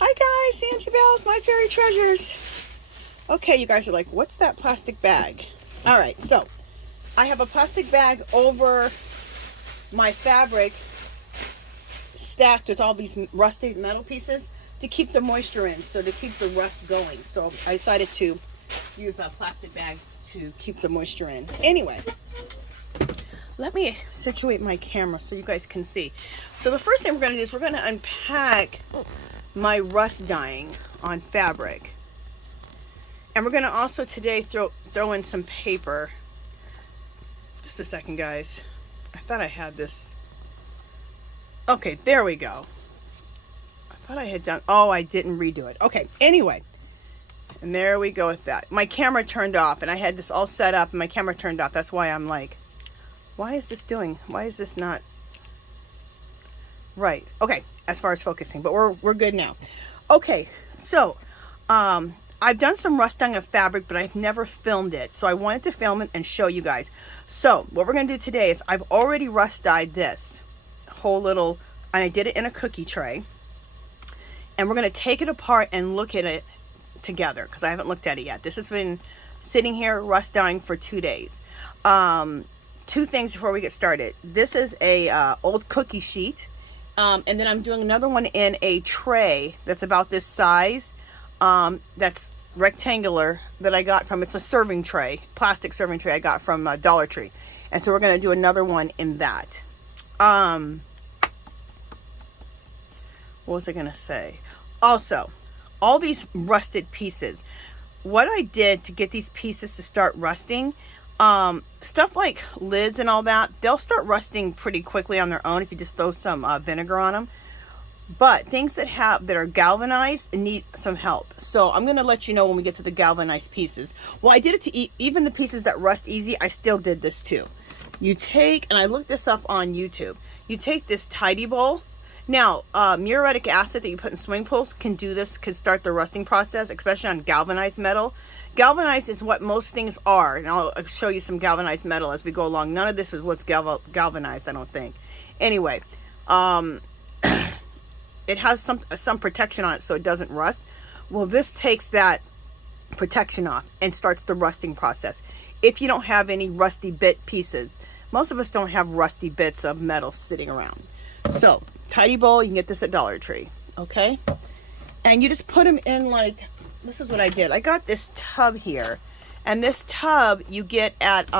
Hi guys, Angie Bells, my fairy treasures. Okay, you guys are like, what's that plastic bag? All right, so I have a plastic bag over my fabric stacked with all these rusted metal pieces to keep the moisture in, so to keep the rust going. So I decided to use a plastic bag to keep the moisture in. Anyway, let me situate my camera so you guys can see. So the first thing we're going to do is we're going to unpack my rust dyeing on fabric, and we're going to also today throw in some paper. Just a second, guys. I thought I had this. Okay, there we go. I thought I had done, oh, I didn't redo it. Okay, anyway, and there we go with that. My camera turned off, and I had this all set up, and my camera turned off. That's why I'm like, why is this not right? Okay, as far as focusing, but we're good now. Okay, so I've done some rust dyeing of fabric, but I've never filmed it, so I wanted to film it and show you guys. So what we're gonna do today is I've already rust dyed this whole little, and I did it in a cookie tray, and we're gonna take it apart and look at it together because I haven't looked at it yet. This has been sitting here rust dyeing for 2 days. Two things before we get started. This is a old cookie sheet. And then I'm doing another one in a tray that's about this size, that's rectangular, that I got from, it's a serving tray, plastic serving tray I got from Dollar Tree. And so we're going to do another one in that. What was I going to say? Also, all these rusted pieces, what I did to get these pieces to start rusting, stuff like lids and all that, they'll start rusting pretty quickly on their own if you just throw some vinegar on them. But things that are galvanized need some help. So I'm going to let you know when we get to the galvanized pieces. Well, I did it to even the pieces that rust easy, I still did this too. You take, and I looked this up on YouTube, you take this tidy bowl. Now, muriatic acid that you put in swimming pools can do this, can start the rusting process, especially on galvanized metal. Galvanized is what most things are, and I'll show you some galvanized metal as we go along. None of this is what's galvanized, I don't think. Anyway, it has some protection on it so it doesn't rust. Well, this takes that protection off and starts the rusting process. If you don't have any rusty bit pieces, most of us don't have rusty bits of metal sitting around. So, tidy bowl, you can get this at Dollar Tree, okay? And you just put them in, like, this is what I did. I got this tub here, and this tub you get at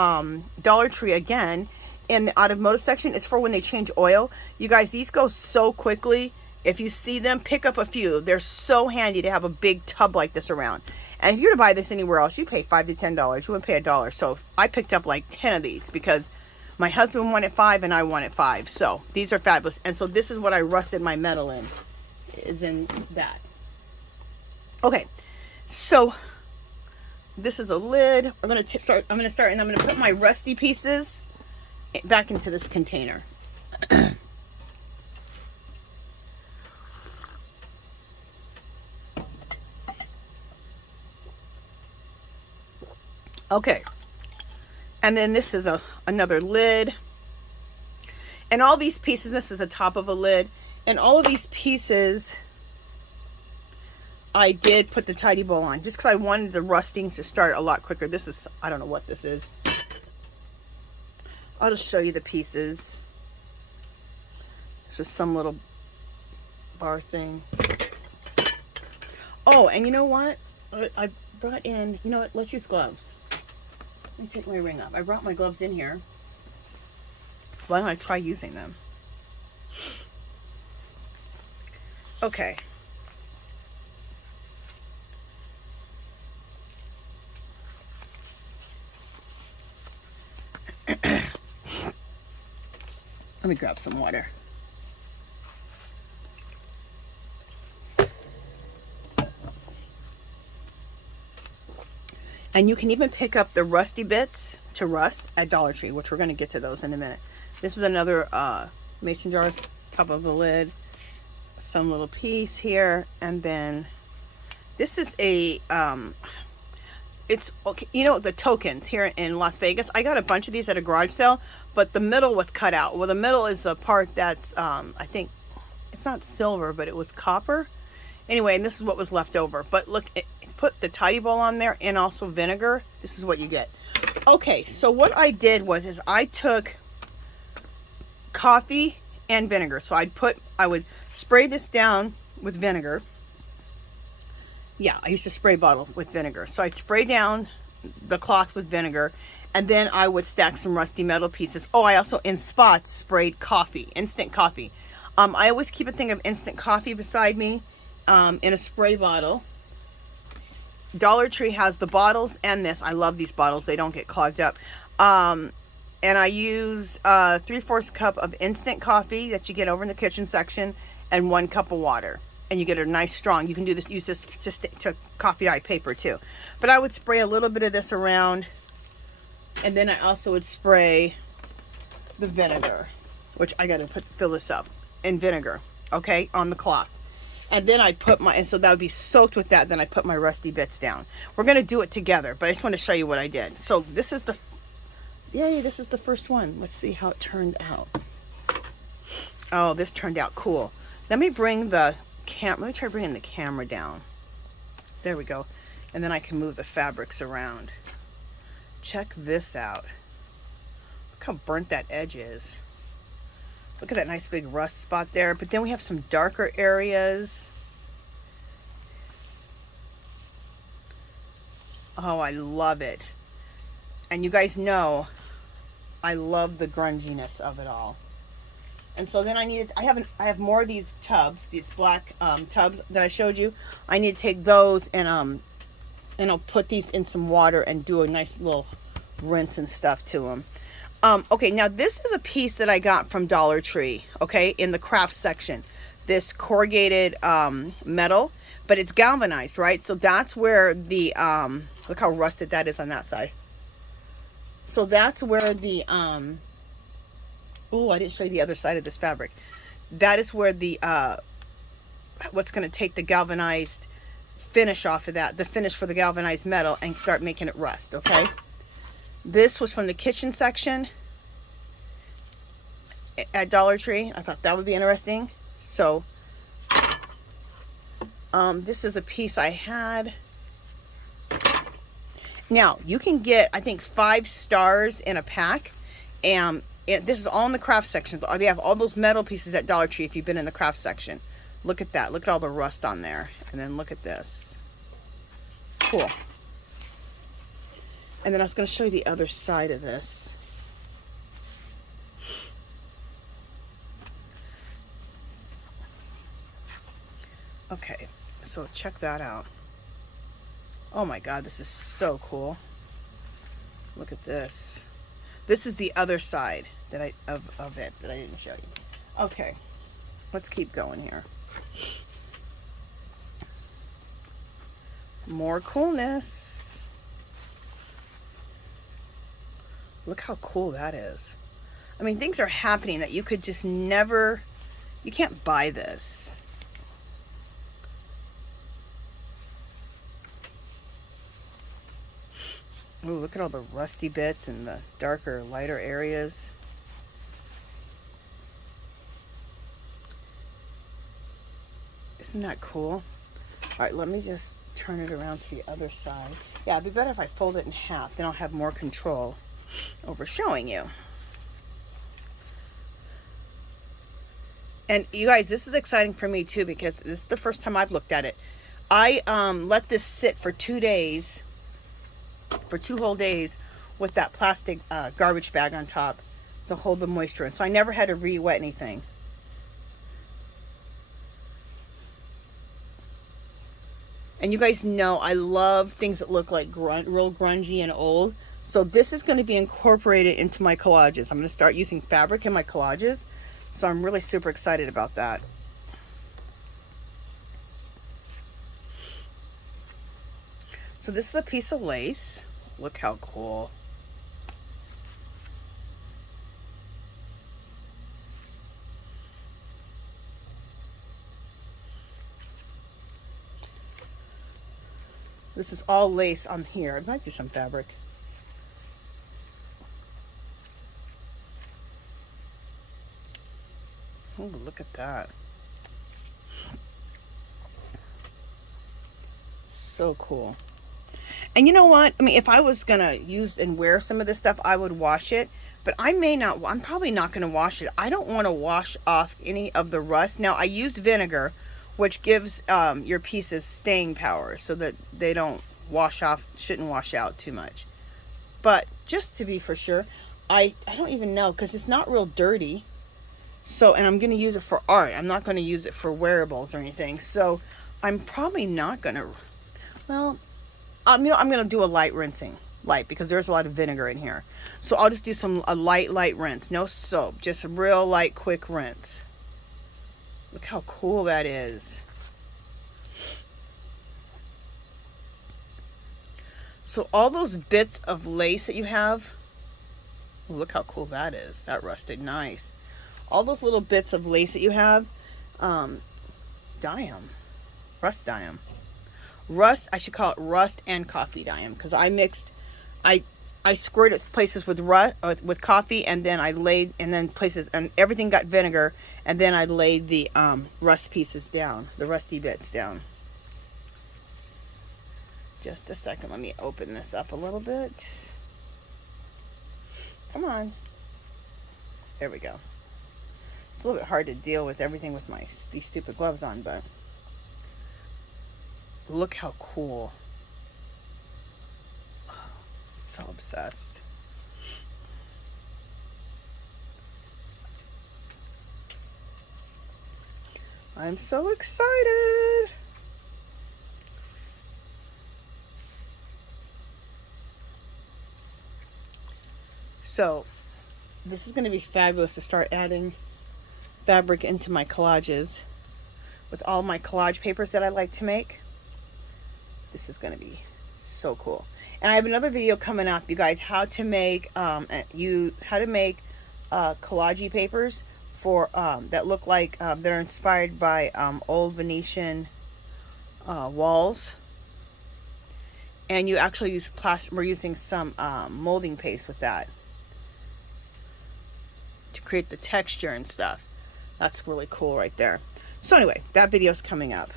Dollar Tree again in the automotive section. It's for when they change oil. You guys, these go so quickly. If you see them, pick up a few. They're so handy to have a big tub like this around. And if you were to buy this anywhere else, you pay $5 to $10. You wouldn't pay $1. So I picked up like 10 of these because my husband wanted 5 and I wanted 5. So these are fabulous. And so this is what I rusted my metal in, is in that. Okay, so this is a lid. I'm going to start, and I'm going to put my rusty pieces back into this container. Okay, and then this is another lid, and all these pieces, this is the top of a lid, and all of these pieces I did put the tidy bowl on just because I wanted the rusting to start a lot quicker. This is, I don't know what this is. I'll just show you the pieces. It's just some little bar thing. Oh, and you know what? I brought in, you know what? Let's use gloves. Let me take my ring up. I brought my gloves in here. Why don't I try using them? Okay. Let me grab some water. And you can even pick up the rusty bits to rust at Dollar Tree, which we're going to get to those in a minute. This is another mason jar, top of the lid, some little piece here, and then this is a it's okay, you know, the tokens here in Las Vegas. I got a bunch of these at a garage sale, but the middle was cut out. Well, the middle is the part that's I think it's not silver, but it was copper, Anyway, and this is what was left over. But look, put the tidy bowl on there and also vinegar. This is what you get. Okay, so what I did was I took coffee and vinegar. So I would spray this down with vinegar. Yeah, I used to spray bottle with vinegar. So I'd spray down the cloth with vinegar, and then I would stack some rusty metal pieces. Oh, I also in spots sprayed coffee, instant coffee. I always keep a thing of instant coffee beside me in a spray bottle. Dollar Tree has the bottles and this. I love these bottles. They don't get clogged up. And I use 3/4 cup of instant coffee that you get over in the kitchen section and 1 cup of water. And you get a nice strong. You can do this, use this just to coffee dye paper too. But I would spray a little bit of this around. And then I also would spray the vinegar, which I got to fill this up in vinegar, okay, on the cloth. And then I put and so that would be soaked with that. Then I put my rusty bits down. We're going to do it together, but I just want to show you what I did. So this is this is the first one. Let's see how it turned out. Oh, this turned out cool. Let me bring the let me try bringing the camera down. There we go. And then I can move the fabrics around. Check this out. Look how burnt that edge is. Look at that nice big rust spot there. But then we have some darker areas. Oh, I love it. And you guys know I love the grunginess of it all. And so then I have more of these tubs, these black tubs that I showed you. I need to take those and I'll put these in some water and do a nice little rinse and stuff to them. Okay, now this is a piece that I got from Dollar Tree, okay, in the craft section. This corrugated metal, but it's galvanized, right? So that's where the, look how rusted that is on that side. So that's where the, oh, I didn't show you the other side of this fabric. That is where the, what's going to take the galvanized finish off of that, the finish for the galvanized metal, and start making it rust, okay? This was from the kitchen section at Dollar Tree. I thought that would be interesting. So, this is a piece I had. Now, you can get, I think, 5 stars in a pack. And this is all in the craft section. They have all those metal pieces at Dollar Tree if you've been in the craft section. Look at that. Look at all the rust on there. And then look at this. Cool. And then I was going to show you the other side of this. Okay, so check that out. Oh my God, this is so cool. Look at this. This is the other side that of it that I didn't show you. Okay, let's keep going here. More coolness. Look how cool that is. I mean, things are happening that you could just never, you can't buy this. Oh, look at all the rusty bits and the darker, lighter areas. Isn't that cool? All right, let me just turn it around to the other side. Yeah, it'd be better if I fold it in half. Then I'll have more control over showing you. And you guys, this is exciting for me too, because this is the first time I've looked at it. I let this sit for 2 days, for 2 whole days, with that plastic garbage bag on top to hold the moisture in. So I never had to re-wet anything. And you guys know I love things that look like real grungy and old. So this is going to be incorporated into my collages. I'm going to start using fabric in my collages. So I'm really super excited about that. So this is a piece of lace. Look how cool. This is all lace on here. It might be some fabric. Oh, look at that. So cool. And you know what? I mean, if I was going to use and wear some of this stuff, I would wash it. But I may not. I'm probably not going to wash it. I don't want to wash off any of the rust. Now, I used vinegar, which gives your pieces staying power so that they don't wash off, shouldn't wash out too much. But just to be for sure, I don't even know because it's not real dirty. So, and I'm going to use it for art. I'm not going to use it for wearables or anything. So, I'm probably not going to, well, I'm going to do a light rinsing. Light, because there's a lot of vinegar in here. So, I'll just do a light rinse. No soap. Just a real light, quick rinse. Look how cool that is. So, all those bits of lace that you have, look how cool that is. That rusted nice. All those little bits of lace that you have, dye 'em. Rust dye 'em. Rust, I should call it rust and coffee dye 'em, because I mixed, I squirted places with with coffee, and then I laid, and then places, and everything got vinegar, and then I laid the rust pieces down, the rusty bits down. Just a second, let me open this up a little bit. Come on. There we go. It's a little bit hard to deal with everything with these stupid gloves on, but look how cool. Oh, so obsessed. I'm so excited. So, this is going to be fabulous to start adding fabric into my collages with all my collage papers that I like to make. This is going to be so cool. And I have another video coming up, you guys, how to make collage papers for that look like that are inspired by old Venetian walls. And you actually use plastic. We're using some molding paste with that to create the texture and stuff. That's really cool right there. So anyway, that video is coming up.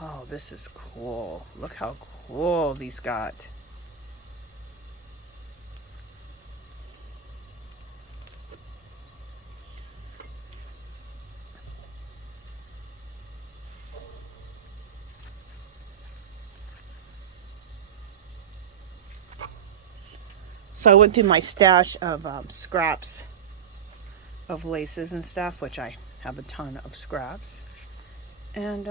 Oh, this is cool. Look how cool these got. So I went through my stash of scraps of laces and stuff, which I have a ton of scraps. And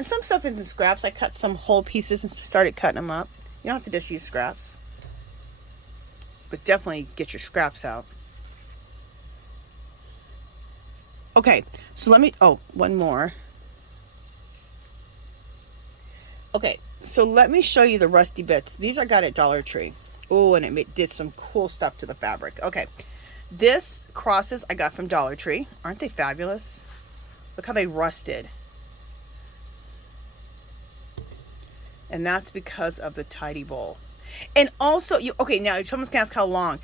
some stuff isn't scraps. I cut some whole pieces and started cutting them up. You don't have to just use scraps, but definitely get your scraps out. Okay, so one more. Okay, so let me show you the rusty bits. These I got at Dollar Tree. Oh, and it did some cool stuff to the fabric. Okay, this crosses I got from Dollar Tree. Aren't they fabulous? Look how they rusted. And that's because of the tidy bowl. And also, now someone's gonna ask how long.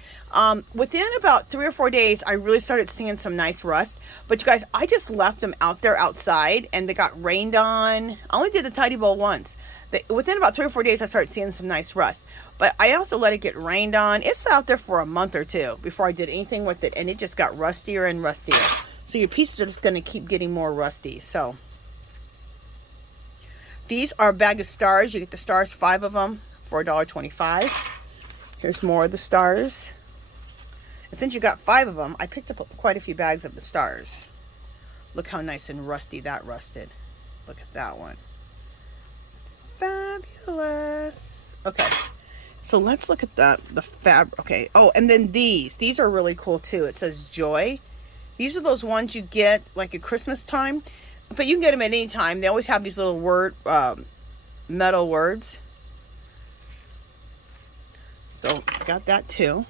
Within about 3 or 4 days, I really started seeing some nice rust. But you guys, I just left them out there outside, and they got rained on. I only did the tidy bowl once. Within about 3 or 4 days, I started seeing some nice rust. But I also let it get rained on. It's out there for a month or two before I did anything with it, and it just got rustier and rustier. So your pieces are just gonna keep getting more rusty. So these are a bag of stars. You get the stars, 5 of them. For $1.25. Here's more of the stars. And since you got 5 of them, I picked up quite a few bags of the stars. Look how nice and rusty that rusted. Look at that one. Fabulous. Okay, so let's look at the fabric. Okay, oh, and then these are really cool too. It says Joy. These are those ones you get like at Christmas time, but you can get them at any time. They always have these little metal words. So I got that too.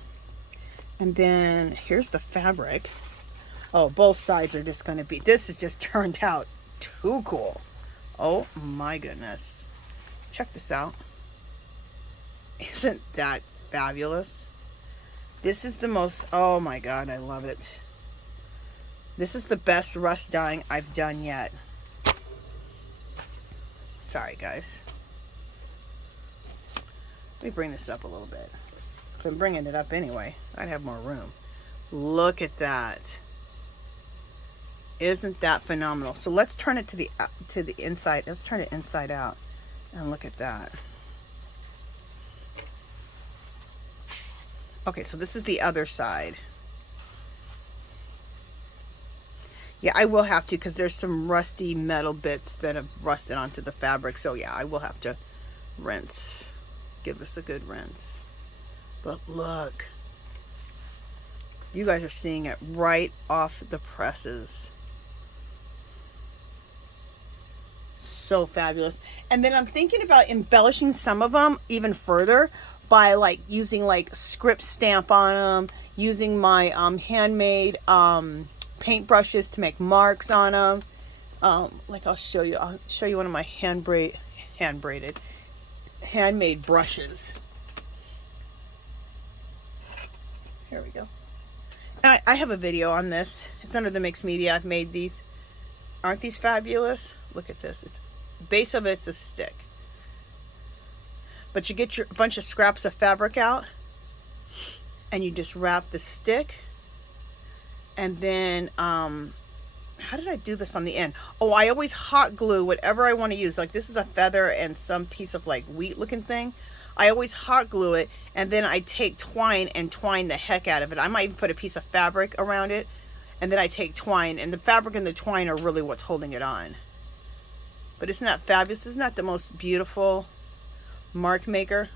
And then here's the fabric. Oh, both sides are just going to be, this has just turned out too cool. Oh my goodness. Check this out. Isn't that fabulous? This is the most, oh my God, I love it. This is the best rust dyeing I've done yet. Sorry, guys. Let me bring this up a little bit. I'm bringing it up anyway. I'd have more room. Look at that. Isn't that phenomenal? So let's turn it to the inside. Let's turn it inside out and look at that. Okay, so this is the other side. Yeah, I will have to, because there's some rusty metal bits that have rusted onto the fabric. So yeah, I will have to rinse. Give this a good rinse. But look. You guys are seeing it right off the presses. So fabulous. And then I'm thinking about embellishing some of them even further by like using like script stamp on them, using my handmade paint brushes to make marks on them. Like I'll show you one of my handmade brushes. Here we go. And I have a video on this. It's under the mixed media. I've made these. Aren't these fabulous? Look at this. It's base of it's a stick. But you get your bunch of scraps of fabric out and you just wrap the stick. And then how did I do this on the end? Oh, I always hot glue whatever I want to use. Like this is a feather and some piece of like wheat looking thing. I always hot glue it, and then I take twine and twine the heck out of it. I might even put a piece of fabric around it, and then I take twine, and the fabric and the twine are really what's holding it on. But isn't that fabulous? Isn't that the most beautiful mark maker?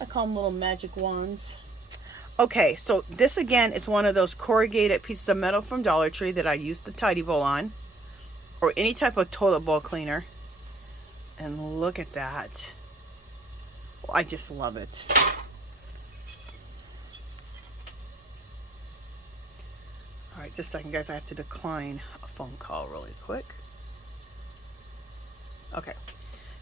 I call them little magic wands. Okay, so this again is one of those corrugated pieces of metal from Dollar Tree that I used the Tidy Bowl on, or any type of toilet bowl cleaner. And look at that. I just love it. All right, just a second, guys. I have to decline a phone call really quick. Okay.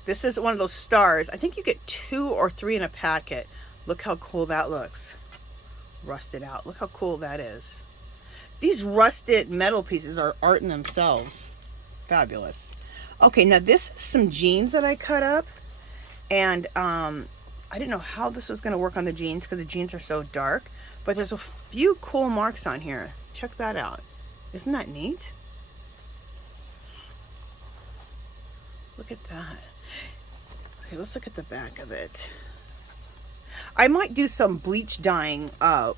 This is one of those stars. I think you get 2 or 3 in a packet. Look how cool that looks. Rusted out. Look how cool that is. These rusted metal pieces are art in themselves. Fabulous. Okay, now this is some jeans that I cut up. And I didn't know how this was going to work on the jeans because the jeans are so dark. But there's a few cool marks on here. Check that out. Isn't that neat? Look at that. Okay, let's look at the back of it. I might do some bleach dyeing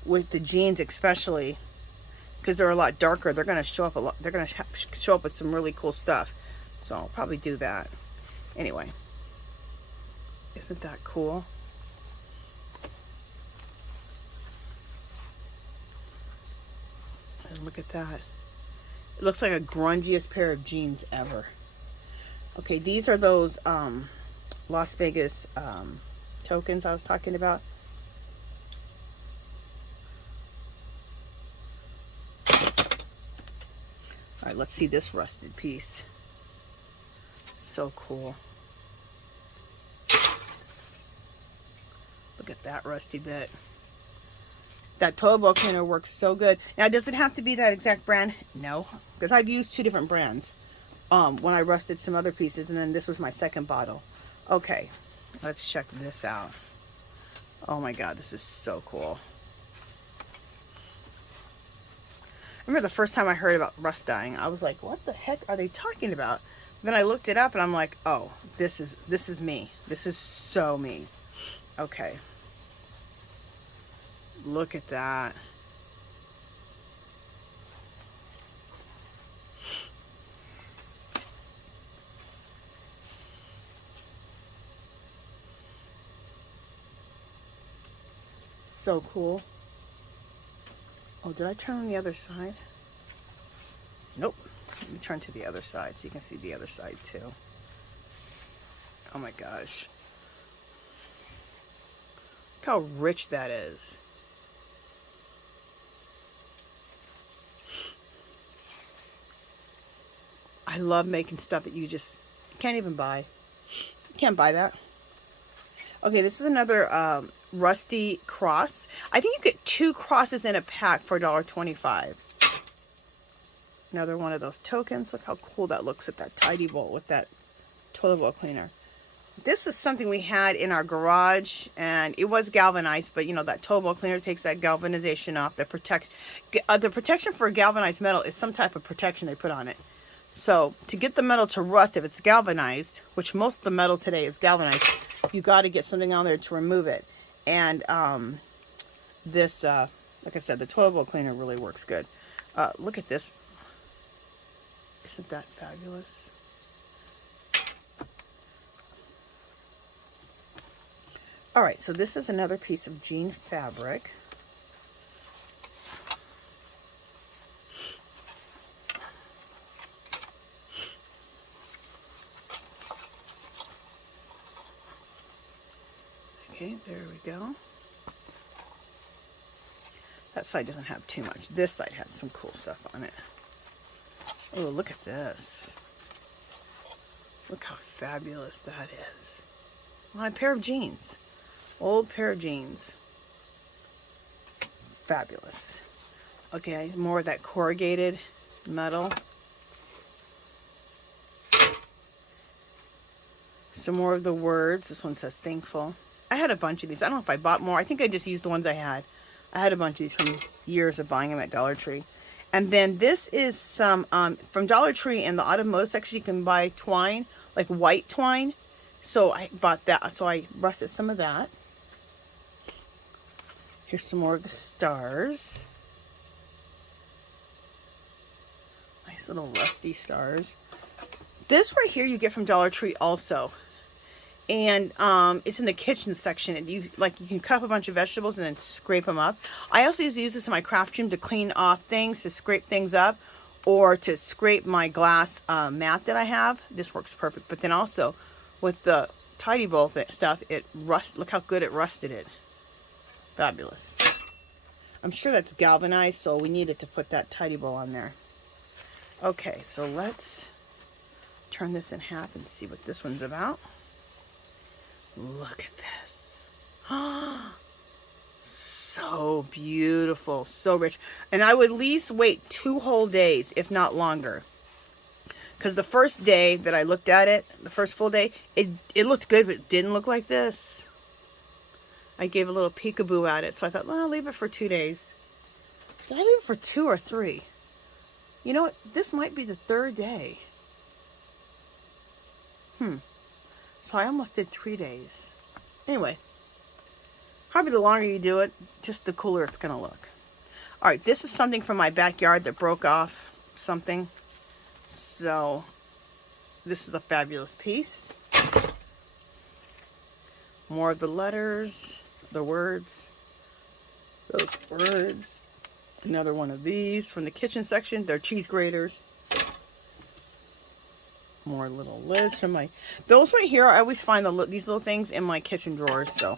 with the jeans, especially because they're a lot darker. They're going to show up a lot. They're going to show up with some really cool stuff. So I'll probably do that. Anyway, isn't that cool? And look at that. It looks like a grungiest pair of jeans ever. Okay, these are those Las Vegas tokens I was talking about. All right, let's see this rusted piece. So cool. Look at that rusty bit. That toilet bowl cleaner works so good. Now, does it have to be that exact brand? No, because I've used 2 different brands when I rusted some other pieces, and then this was my second bottle. Okay, let's check this out. Oh my God, this is so cool. I remember the first time I heard about rust dyeing, I was like, what the heck are they talking about? Then I looked it up and I'm like, oh, this is me. This is so me. Okay. Look at that. So cool. Oh, did I turn on the other side? Nope. Let me turn to the other side so you can see the other side too. Oh my gosh. Look how rich that is. I love making stuff that you just can't even buy. You can't buy that. Okay, this is another rusty cross. I think you get 2 crosses in a pack for $1.25. Another one of those tokens. Look how cool that looks with that tidy bowl, with that toilet bowl cleaner. This is something we had in our garage, and it was galvanized, but you know, that toilet bowl cleaner takes that galvanization off. The protection for galvanized metal is some type of protection they put on it. So to get the metal to rust, if it's galvanized, which most of the metal today is galvanized, you got to get something on there to remove it. And this, like I said, the toilet bowl cleaner really works good. Look at this. Isn't that fabulous? All right, so this is another piece of jean fabric. Okay, there we go. That side doesn't have too much. This side has some cool stuff on it. Oh, look at this. Look how fabulous that is. Well, a pair of jeans. Old pair of jeans. Fabulous. Okay, more of that corrugated metal. Some more of the words. This one says thankful. I had a bunch of these. I don't know if I bought more. I think I just used the ones I had. I had a bunch of these from years of buying them at Dollar Tree. And then this is some, from Dollar Tree in the automotive section, you can buy twine, like white twine. So I bought that. So I rusted some of that. Here's some more of the stars. Nice little rusty stars. This right here you get from Dollar Tree also. And it's in the kitchen section. And you can cut up a bunch of vegetables and then scrape them up. I also use this in my craft room to clean off things, to scrape things up, or to scrape my glass mat that I have. This works perfect. But then also with the tidy bowl stuff, look how good it rusted it. Fabulous. I'm sure that's galvanized, so we needed to put that tidy bowl on there. Okay, so let's turn this in half and see what this one's about. Look at this. So beautiful, so rich. And I would at least wait 2 whole days, if not longer. Because the first day that I looked at it, the first full day, it looked good, but it didn't look like this. I gave a little peekaboo at it, so I thought, well, I'll leave it for 2 days. Did I leave it for 2 or 3? You know what? This might be the 3rd day. So I almost did 3 days. Anyway, probably the longer you do it, just the cooler it's going to look. All right, this is something from my backyard that broke off something. So this is a fabulous piece. More of the letters, the words, those words. Another one of these from the kitchen section. They're cheese graters. More little lids from those right here. I always find these little things in my kitchen drawers. So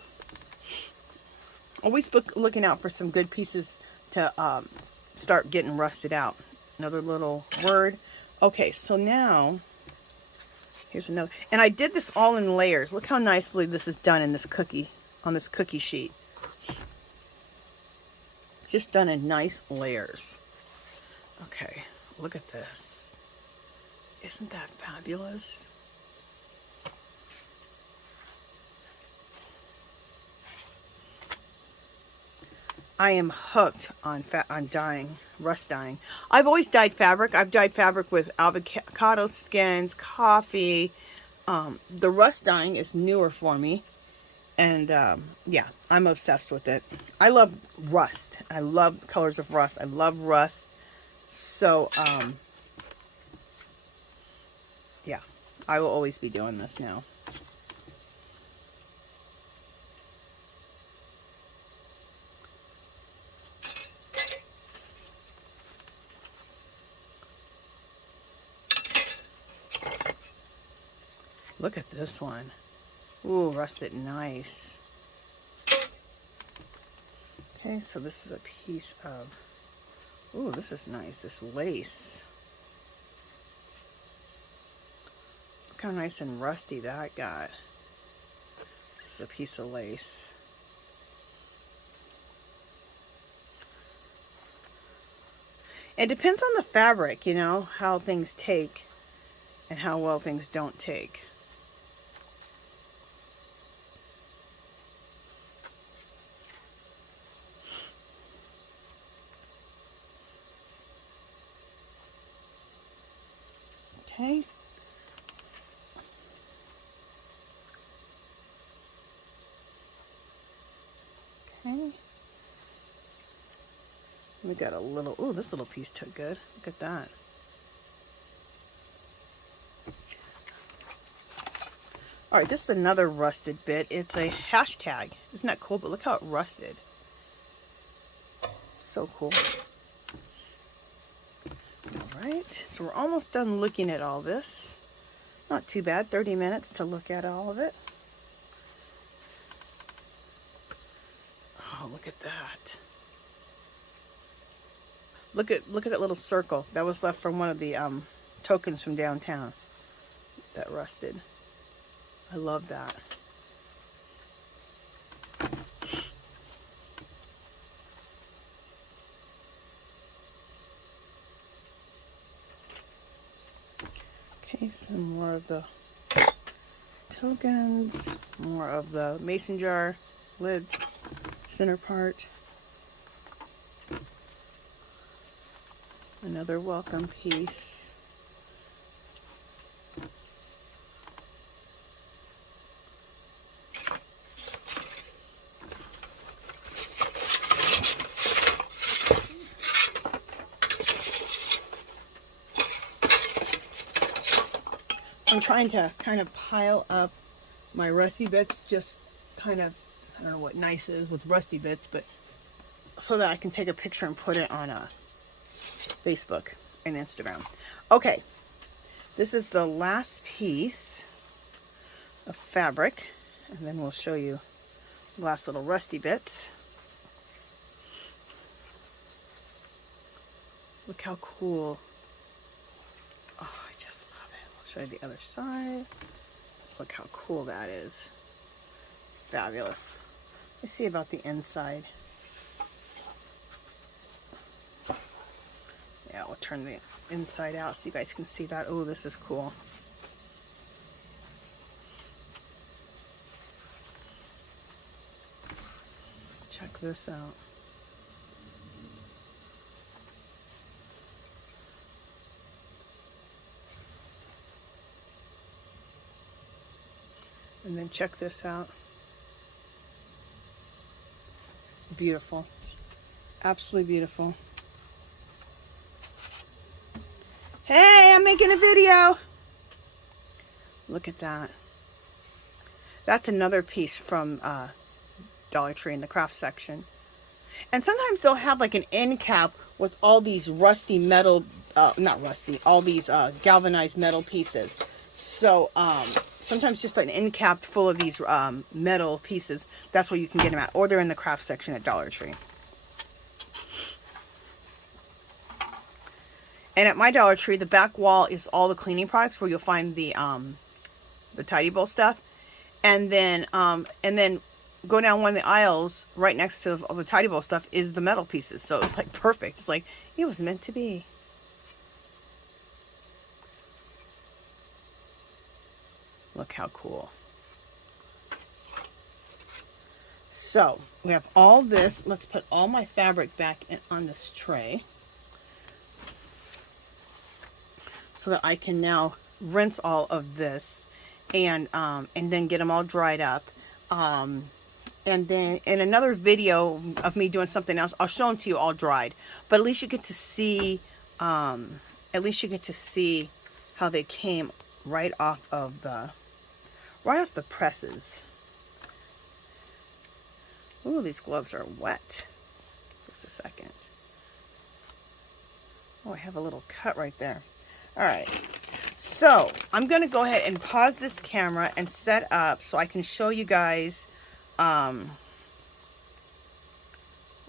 always looking out for some good pieces to start getting rusted out. Another little word. Okay, so now here's another. And I did this all in layers. Look how nicely this is done in this cookie, on this cookie sheet. Just done in nice layers. Okay, look at this. Isn't that fabulous? I am hooked on dyeing, rust dyeing. I've always dyed fabric. I've dyed fabric with avocado skins, coffee. The rust dyeing is newer for me. And yeah, I'm obsessed with it. I love rust. I love the colors of rust. I love rust. So, yeah, I will always be doing this now. Look at this one. Ooh, rusted nice. Okay, so this is a piece of, ooh, this is nice, this lace. Look how nice and rusty that got. This is a piece of lace. It depends on the fabric, you know, how things take and how well things don't take. Okay. Okay. We got a little, ooh, this little piece took good. Look at that. All right, this is another rusted bit. It's a hashtag. Isn't that cool? But look how it rusted. So cool. All right, so we're almost done looking at all this. Not too bad, 30 minutes to look at all of it. Oh, look at that. Look at that little circle. That was left from one of the tokens from downtown that rusted. I love that. Okay, some more of the tokens, more of the mason jar lids, center part. Another welcome piece. I'm trying to kind of pile up my rusty bits, just kind of, I don't know what nice is with rusty bits, but so that I can take a picture and put it on Facebook and Instagram. Okay, this is the last piece of fabric, and then we'll show you the last little rusty bits. Look how cool. Oh, I just love it. I'll show you the other side. Look how cool that is. Fabulous. Let's see about the inside. Yeah, we'll turn the inside out so you guys can see that. Oh, this is cool. Check this out. And then check this out. Beautiful. Absolutely beautiful. Hey, I'm making a video. Look at that. That's another piece from Dollar Tree in the craft section. And sometimes they'll have like an end cap with all these rusty metal, not rusty, all these galvanized metal pieces. So sometimes just an end cap full of these metal pieces, that's where you can get them at. Or they're in the craft section at Dollar Tree. And at my Dollar Tree, the back wall is all the cleaning products where you'll find the Tidy Bowl stuff. And then go down one of the aisles right next to all the Tidy Bowl stuff is the metal pieces. So it's like perfect. It's like it was meant to be. Look how cool. So we have all this. Let's put all my fabric back on this tray so that I can now rinse all of this and then get them all dried up. And then in another video of me doing something else, I'll show them to you all dried. But at least you get to see, how they came right off the presses. Ooh, these gloves are wet. Just a second. Oh, I have a little cut right there. All right. So I'm going to go ahead and pause this camera and set up so I can show you guys. I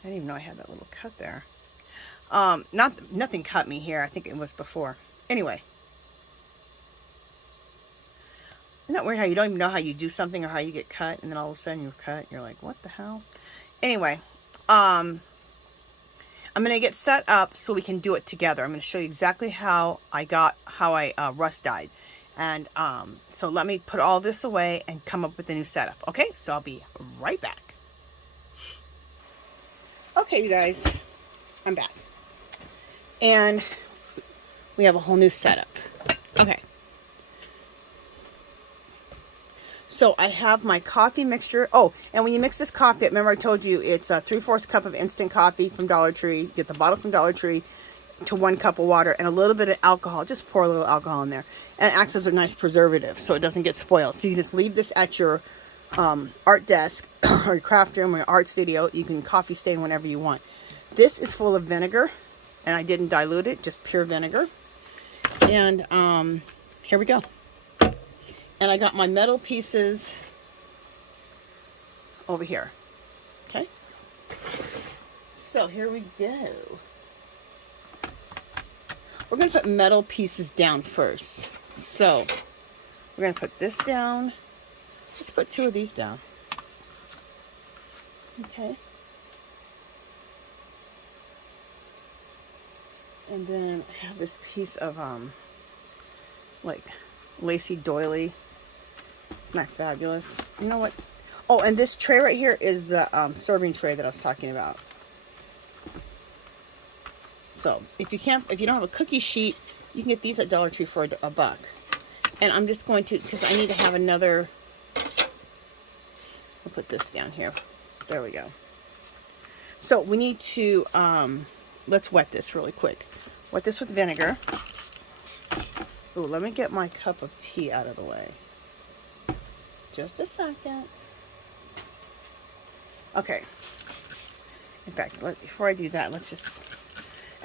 didn't even know I had that little cut there. Nothing cut me here. I think it was before. Anyway. Isn't that weird how you don't even know how you do something or how you get cut, and then all of a sudden you're cut. You're like, what the hell? Anyway, I'm I'm going to get set up so we can do it together. I'm going to show you exactly how I rust dyed. And so let me put all this away and come up with a new setup. Okay, so I'll be right back. Okay, you guys, I'm back. And we have a whole new setup. Okay. So I have my coffee mixture. Oh, and when you mix this coffee, remember I told you it's a 3/4 cup of instant coffee from Dollar Tree. Get the bottle from Dollar Tree to 1 cup of water and a little bit of alcohol. Just pour a little alcohol in there. And it acts as a nice preservative so it doesn't get spoiled. So you can just leave this at your art desk or your craft room or your art studio. You can coffee stain whenever you want. This is full of vinegar and I didn't dilute it, just pure vinegar. And here we go. And I got my metal pieces over here. Okay. So here we go. We're going to put metal pieces down first. So we're going to put this down. Let's put 2 of these down. Okay. And then I have this piece of like lacy doily. Isn't that fabulous? You know what? Oh, and this tray right here is the serving tray that I was talking about. So if you don't have a cookie sheet, you can get these at Dollar Tree for $1. And I'm just going to, because I need to have another. I'll put this down here. There we go. So we need to let's wet this really quick. Wet this with vinegar. Ooh, let me get my cup of tea out of the way. Just a second. Okay. In fact, before I do that, let's just...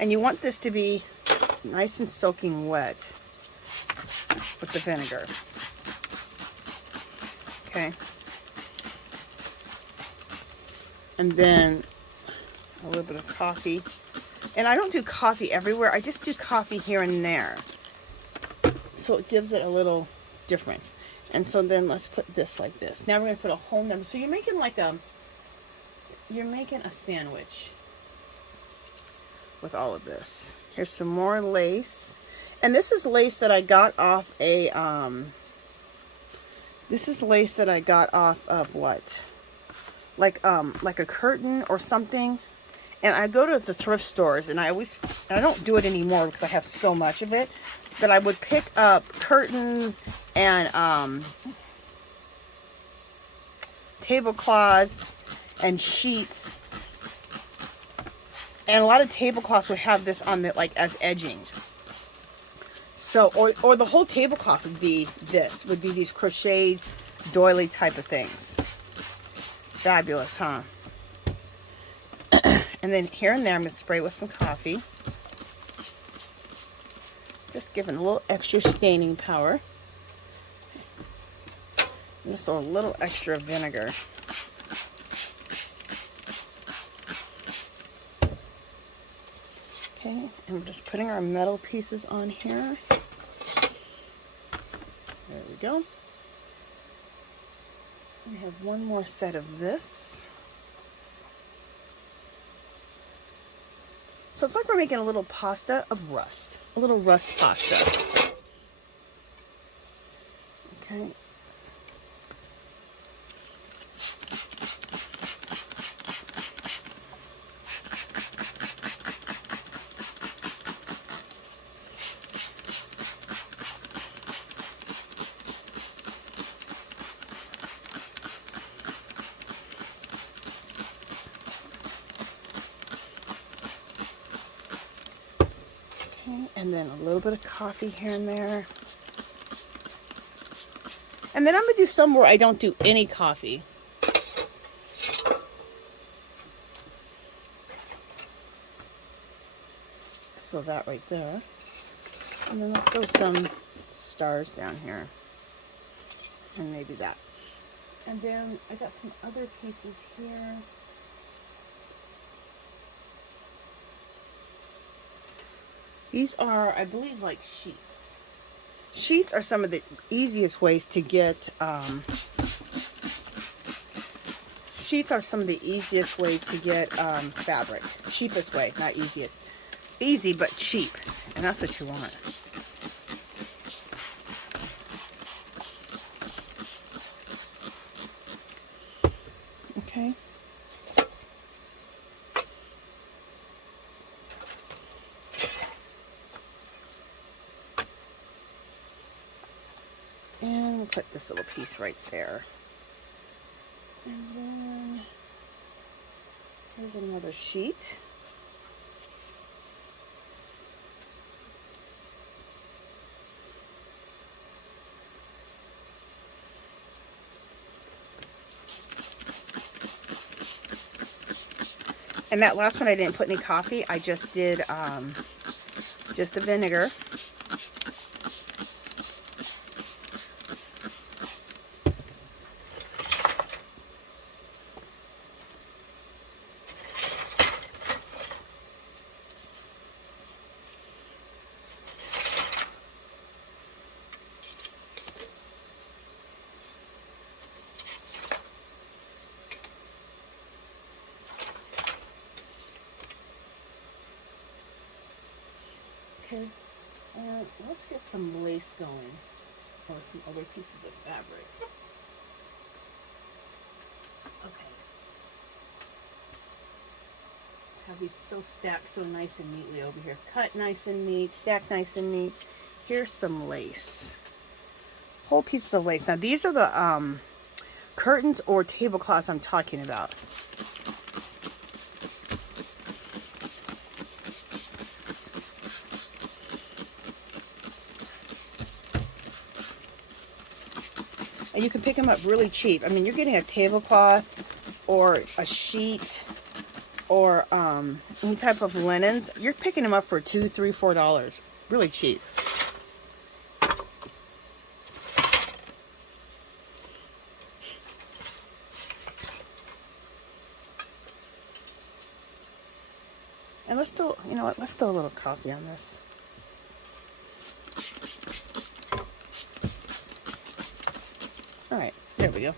And you want this to be nice and soaking wet with the vinegar. Okay. And then a little bit of coffee. And I don't do coffee everywhere. I just do coffee here and there. So it gives it a little difference. And so then let's put this like this. Now we're going to put a whole number. So you're making like you're making a sandwich with all of this. Here's some more lace. And this is lace that I got off a, this is lace that I got off of what? Like a curtain or something. And I go to the thrift stores and I don't do it anymore because I have so much of it. But I would pick up curtains and tablecloths and sheets. And a lot of tablecloths would have this on the, like, as edging. So, or the whole tablecloth would be these crocheted doily type of things. Fabulous, huh? And then here and there, I'm going to spray with some coffee. Just giving a little extra staining power. And just a little extra vinegar. Okay, and we're just putting our metal pieces on here. There we go. We have one more set of this. So it's like we're making a little pasta of rust. A little rust pasta. Okay. And then a little bit of coffee here and there. And then I'm going to do some where I don't do any coffee. So that right there. And then let's throw some stars down here. And maybe that. And then I got some other pieces here. These are, I believe, like sheets. Sheets are some of the easiest ways to get Sheets are some of the easiest way to get fabric. Cheapest way, not easiest. Easy, but cheap. And that's what you want. Okay. And we'll put this little piece right there. And then here's another sheet. And that last one I didn't put any coffee. I just did just the vinegar. Okay, and let's get some lace going, or some other pieces of fabric. Okay. Have these so stacked so nice and neatly over here. Cut nice and neat, stacked nice and neat. Here's some lace. Whole pieces of lace. Now these are the curtains or tablecloths I'm talking about. And you can pick them up really cheap. I mean, you're getting a tablecloth or a sheet or any type of linens. You're picking them up for $2, $3, $4. Really cheap. And let's do, you know what, let's throw a little coffee on this. Alright, there we go.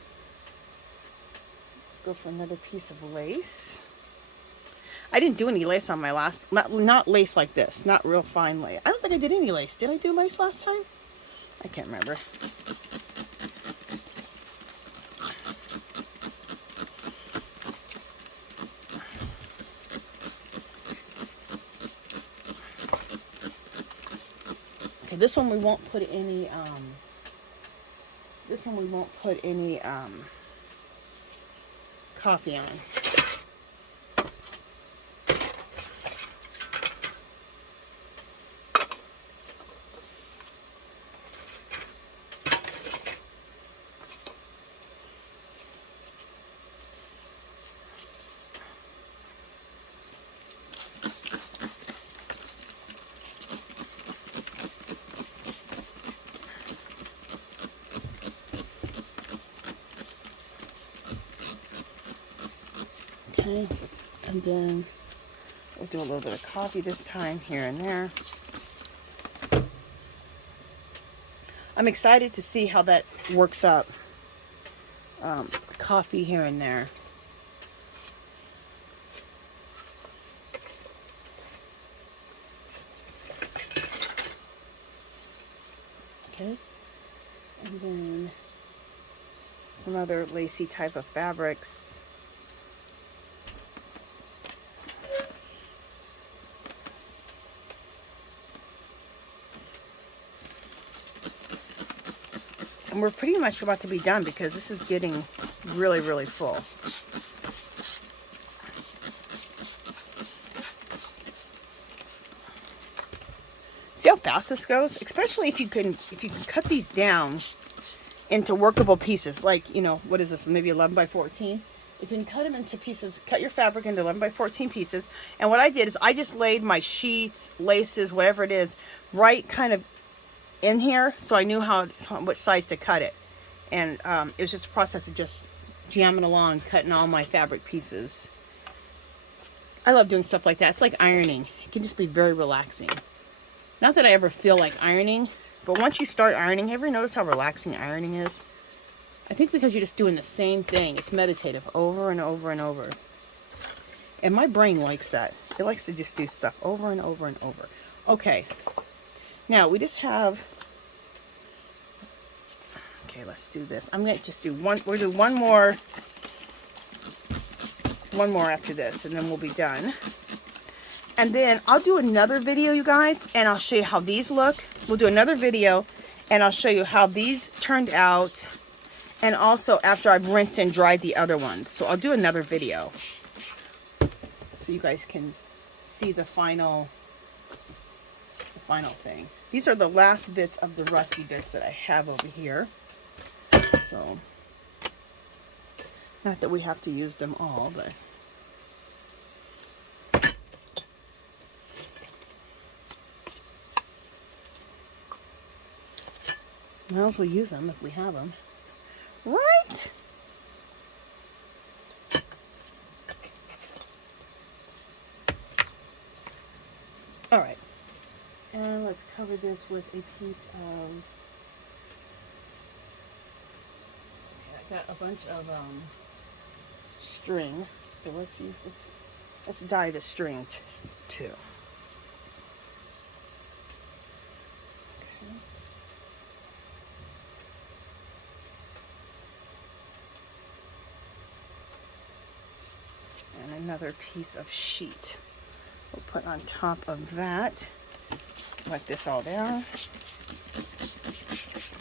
Let's go for another piece of lace. I didn't do any lace on my last, not lace like this, not real fine lace. I don't think I did any lace. Did I do lace last time? I can't remember. Okay, this one we won't put any, coffee on. Okay, and then we'll do a little bit of coffee this time, here and there. I'm excited to see how that works up. Coffee here and there. Okay, and then some other lacy type of fabrics. And we're pretty much about to be done because this is getting really, really full. See how fast this goes? Especially if you can cut these down into workable pieces. Like, you know, what is this? Maybe 11 by 14. If you can cut them into pieces, cut your fabric into 11 by 14 pieces. And what I did is I just laid my sheets, laces, whatever it is, right kind of in here, so I knew which size to cut it. And it was just a process of just jamming along, cutting all my fabric pieces. I love doing stuff like that. It's like ironing. It can just be very relaxing. Not that I ever feel like ironing, but once you start ironing, ever notice how relaxing ironing is? I think because you're just doing the same thing. It's meditative over and over and over. And my brain likes that. It likes to just do stuff over and over and over. Okay. Now, we just have... Okay, let's do this. I'm going to just do one... We'll do one more after this, and then we'll be done. And then I'll do another video, you guys, and I'll show you how these look. We'll do another video, and I'll show you how these turned out, and also after I've rinsed and dried the other ones. So I'll do another video so you guys can see the final thing. These are the last bits of the rusty bits that I have over here. So, not that we have to use them all, but... Might as well use them if we have them. Right? Alright. And let's cover this with a piece of... Okay, I got a bunch of string. So let's use this. Let's dye the string too. Another piece of sheet we'll put on top of that. Let this all down.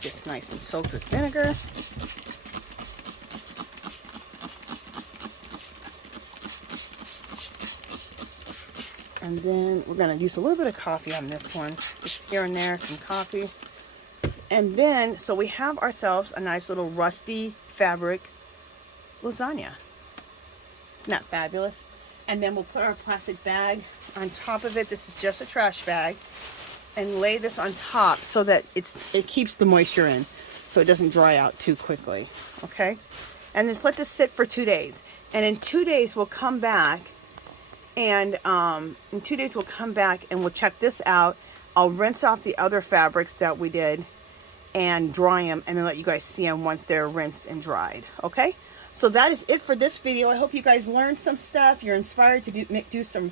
Gets nice and soaked with vinegar. And then we're going to use a little bit of coffee on this one. Just here and there, some coffee. And then, so we have ourselves a nice little rusty fabric lasagna. Isn't that fabulous? And then we'll put our plastic bag on top of it. This is just a trash bag. And lay this on top so that it keeps the moisture in, so it doesn't dry out too quickly. Okay? And just let this sit for 2 days. And in 2 days we'll come back and we'll check this out. I'll rinse off the other fabrics that we did and dry them, and then let you guys see them once they're rinsed and dried. Okay? So that is it for this video. I hope you guys learned some stuff. You're inspired to do some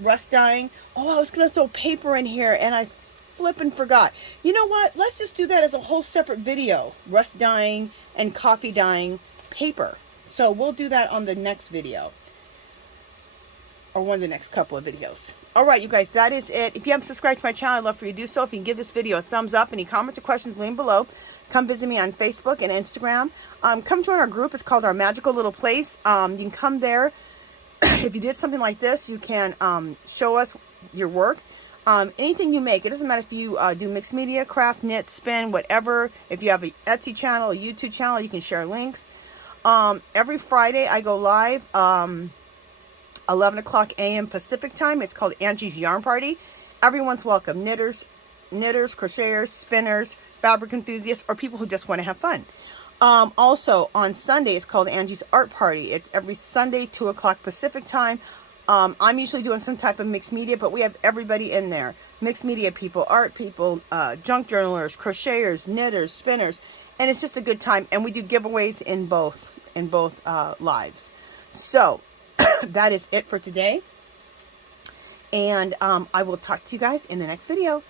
rust dyeing. Oh, I was going to throw paper in here, and I flippin' forgot. You know what? Let's just do that as a whole separate video. Rust dyeing and coffee dyeing paper. So we'll do that on the next video. Or one of the next couple of videos. Alright, you guys, that is it. If you haven't subscribed to my channel, I'd love for you to do so. If you can give this video a thumbs up. Any comments or questions, leave them below. Come visit me on Facebook and Instagram. Come join our group. It's called Our Magical Little Place. You can come there. If you did something like this, you can show us your work. Anything you make. It doesn't matter if you do mixed media, craft, knit, spin, whatever. If you have an Etsy channel, a YouTube channel, you can share links. Every Friday I go live. 11 o'clock a.m. Pacific time. It's called Angie's Yarn Party. Everyone's welcome. Knitters, crocheters, spinners, fabric enthusiasts, or people who just want to have fun. Also, on Sunday, it's called Angie's Art Party. It's every Sunday, 2 o'clock Pacific time. I'm usually doing some type of mixed media, but we have everybody in there. Mixed media people, art people, junk journalers, crocheters, knitters, spinners. And it's just a good time. And we do giveaways in both lives. So, that is it for today. And I will talk to you guys in the next video.